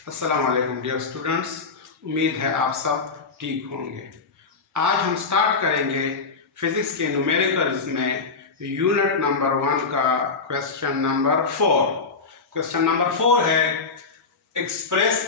अस्सलाम वालेकुम dear students, उम्मीद है आप सब ठीक होंगे। आज हम स्टार्ट करेंगे फिजिक्स के न्यूमेरिकल्स में यूनिट नंबर 1 का क्वेश्चन नंबर 4। क्वेश्चन नंबर 4 है express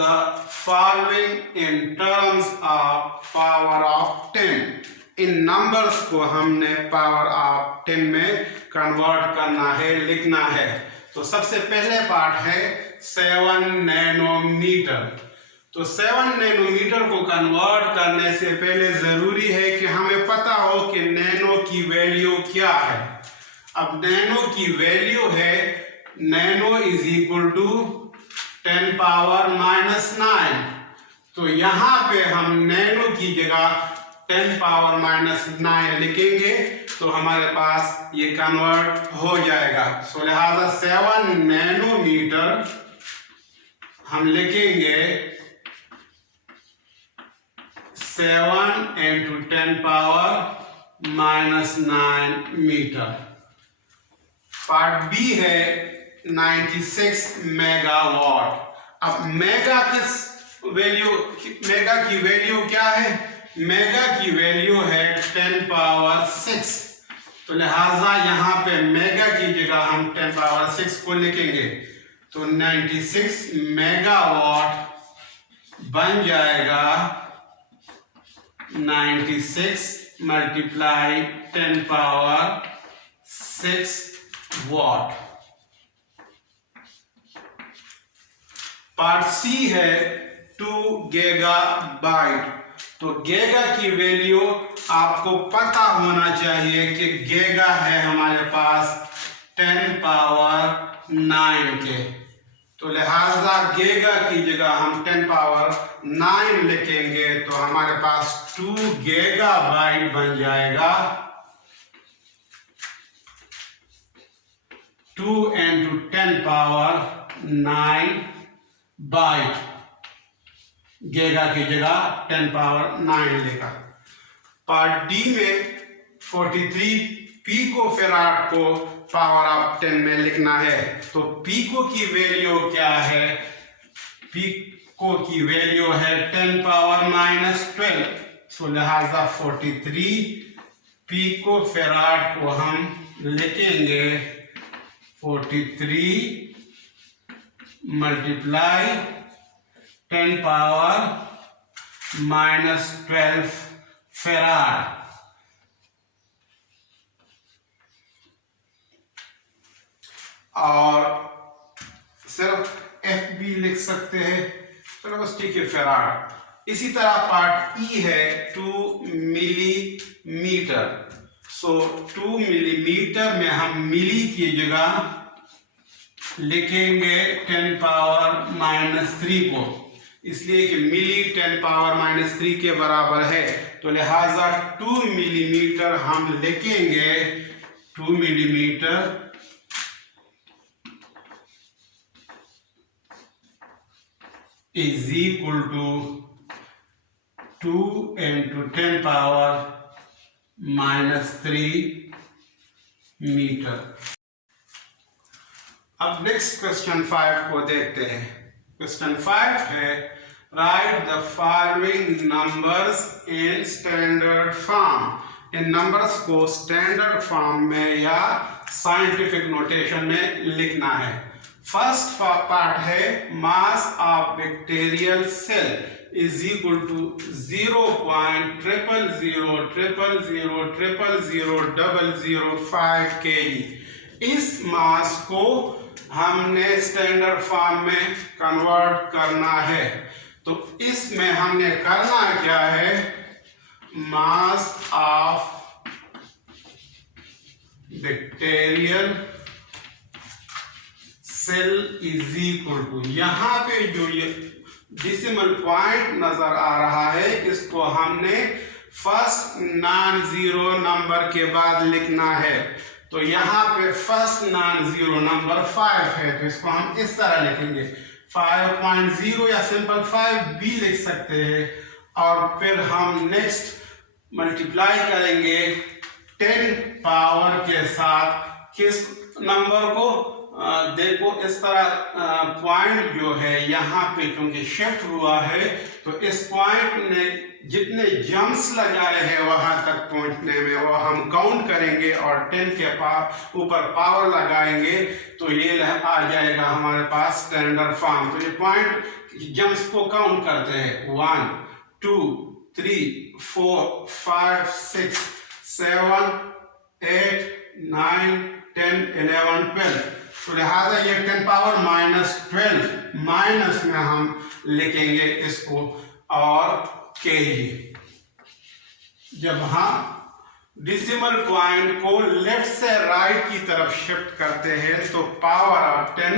the following in terms of power of 10। In numbers को हमने पावर ऑफ 10 में कन्वर्ट करना है, लिखना है। तो सबसे पहले पार्ट है 7 नैनोमीटर। तो 7 नैनोमीटर को कन्वर्ट करने से पहले जरूरी है कि हमें पता हो कि नैनो की वैल्यू क्या है। अब नैनो की वैल्यू है nano is equal to 10 power -9। तो यहाँ पे हम नैनो की जगह 10 पावर -9 लिखेंगे तो हमारे पास ये कन्वर्ट हो जाएगा। सो लिहाजा 7 नैनोमीटर हम लिखेंगे 7 into 10 power -9 metre. Part B है 96 मेगावाट। अब मेगा की वैल्यू क्या है? मेगा की वैल्यू है 10 पावर 6। तो लिहाजा यहाँ पे मेगा की जगह हम 10 पावर 6 को लिखेंगे तो 96 मेगावाट बन जाएगा 96 मल्टीप्लाई 10 पावर 6 वाट। पार्ट सी है 2 गीगाबाइट। तो गीगा की वैल्यू आपको पता होना चाहिए कि गीगा है हमारे पास 10 पावर 9 के। तो लिहाजा गीगा की जगह हम 10 पावर 9 लिखेंगे तो हमारे पास 2 गीगाबाइट बन जाएगा। 2 into 10 पावर 9 बाइट। गीगा की जगह 10 पावर 9 लेगा। पार्ट डी में 43 पीको फेराड को पावर ऑफ 10 में लिखना है। तो पीको की वैल्यू क्या है? पीको की वैल्यू है 10 पावर -12। सो लिहाजा 43 पीको फेराड को हम लिखेंगे 43 मल्टीप्लाई 10 पावर -12 फेराड। और सिर्फ एफ भी लिख सकते हैं, चलो बस ठीक है, फेराड। इसी तरह पार्ट ई है 2 मिलीमीटर। सो 2 मिलीमीटर में हम मिली की जगह लिखेंगे 10 पावर -3 को, इसलिए कि मिली 10 पावर -3 के बराबर है। तो लिहाजा 2 मिलीमीटर हम लिखेंगे 2 millimetre is equal to 2 into 10 power -3 metre. अब नेक्स्ट क्वेश्चन 5 को देखते हैं। क्वेश्चन 5 है write the following numbers in standard form. इन नंबर्स को स्टैंडर्ड फॉर्म में या साइंटिफिक नोटेशन में लिखना है। फर्स्ट पार्ट है mass of bacterial cell is equal to 0.0000000005 kg। इस मास को हमने स्टैंडर्ड फॉर्म में कन्वर्ट करना है। तो इसमें हमने करना क्या है? Mass of bacterial cell is equal to, यहाँ पे जो ये डेसिमल पॉइंट नजर आ रहा है इसको हमने फर्स्ट नॉन जीरो नंबर के बाद लिखना है। तो यहाँ पे फर्स्ट नॉन जीरो नंबर 5 है तो इसको हम इस तरह लिखेंगे 5.0 या सिंपल 5 भी लिख सकते हैं। और फिर हम नेक्स्ट मल्टीप्लाई करेंगे 10 पावर के साथ किस नंबर को? देखो इस तरह पॉइंट जो है यहाँ पे क्योंकि शिफ्ट हुआ है तो इस पॉइंट ने जितने जंप्स लगाए हैं वहां तक पहुंचने में वो हम काउंट करेंगे और 10 के ऊपर पावर लगाएंगे तो ये आ जाएगा हमारे पास स्टैंडर्ड फॉर्म। तो ये पॉइंट जंप्स को काउंट करते हैं 1 2 3 4 5 6 7 8 9 10 11 12। तो लिहाजा ये 10 पावर -12 माइनस में हम लिखेंगे इसको और केजी। जब हम डेसिमल पॉइंट को लेफ्ट से राइट की तरफ शिफ्ट करते हैं तो पावर ऑफ 10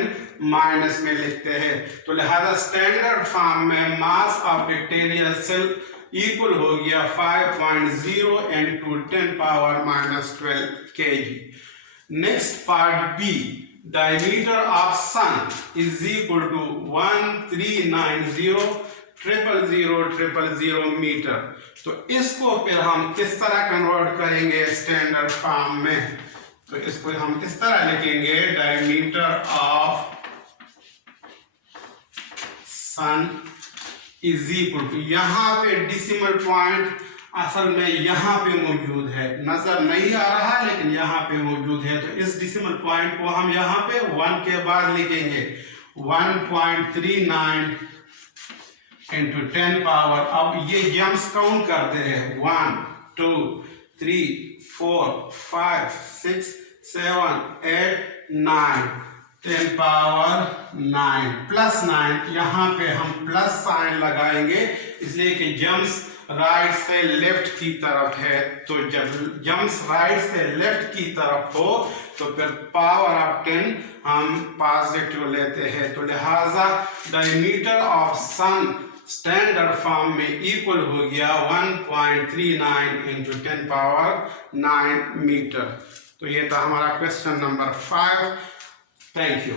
माइनस में लिखते हैं। तो लिहाजा स्टैंडर्ड फॉर्म में mass of bacterial cell equal हो गया 5.0 into 10 power -12 kg। Next part B, diameter of sun is equal to 1390,000,000 metre. तो इसको फिर हम किस तरह कन्वर्ट करेंगे स्टैंडर्ड फॉर्म में? तो इसको हम इस तरह लिखेंगे diameter of sun is equal to, यहाँ पे डेसिमल पॉइंट असल में यहाँ पे मौजूद है, नजर नहीं आ रहा लेकिन यहाँ पे मौजूद है। तो इस डेसिमल पॉइंट को हम यहाँ पे 1 के बाद लिखेंगे 1.39 into 10 पावर। अब ये जंप्स काउंट करते हैं 1 2 3 4 5 6 7 8 9 10 पावर 9 प्लस 9। यहाँ पे हम प्लस साइन लगाएंगे इसलिए कि जंप्स राइट से लेफ्ट की तरफ है। तो जब जंप्स राइट से लेफ्ट की तरफ हो तो फिर पावर ऑफ 10 हम पॉजिटिव लेते हैं। तो लिहाजा diameter of sun standard form में इक्वल हो गया 1.39 into 10 पावर 9 मीटर। तो ये था हमारा क्वेश्चन नंबर 5। Thank you.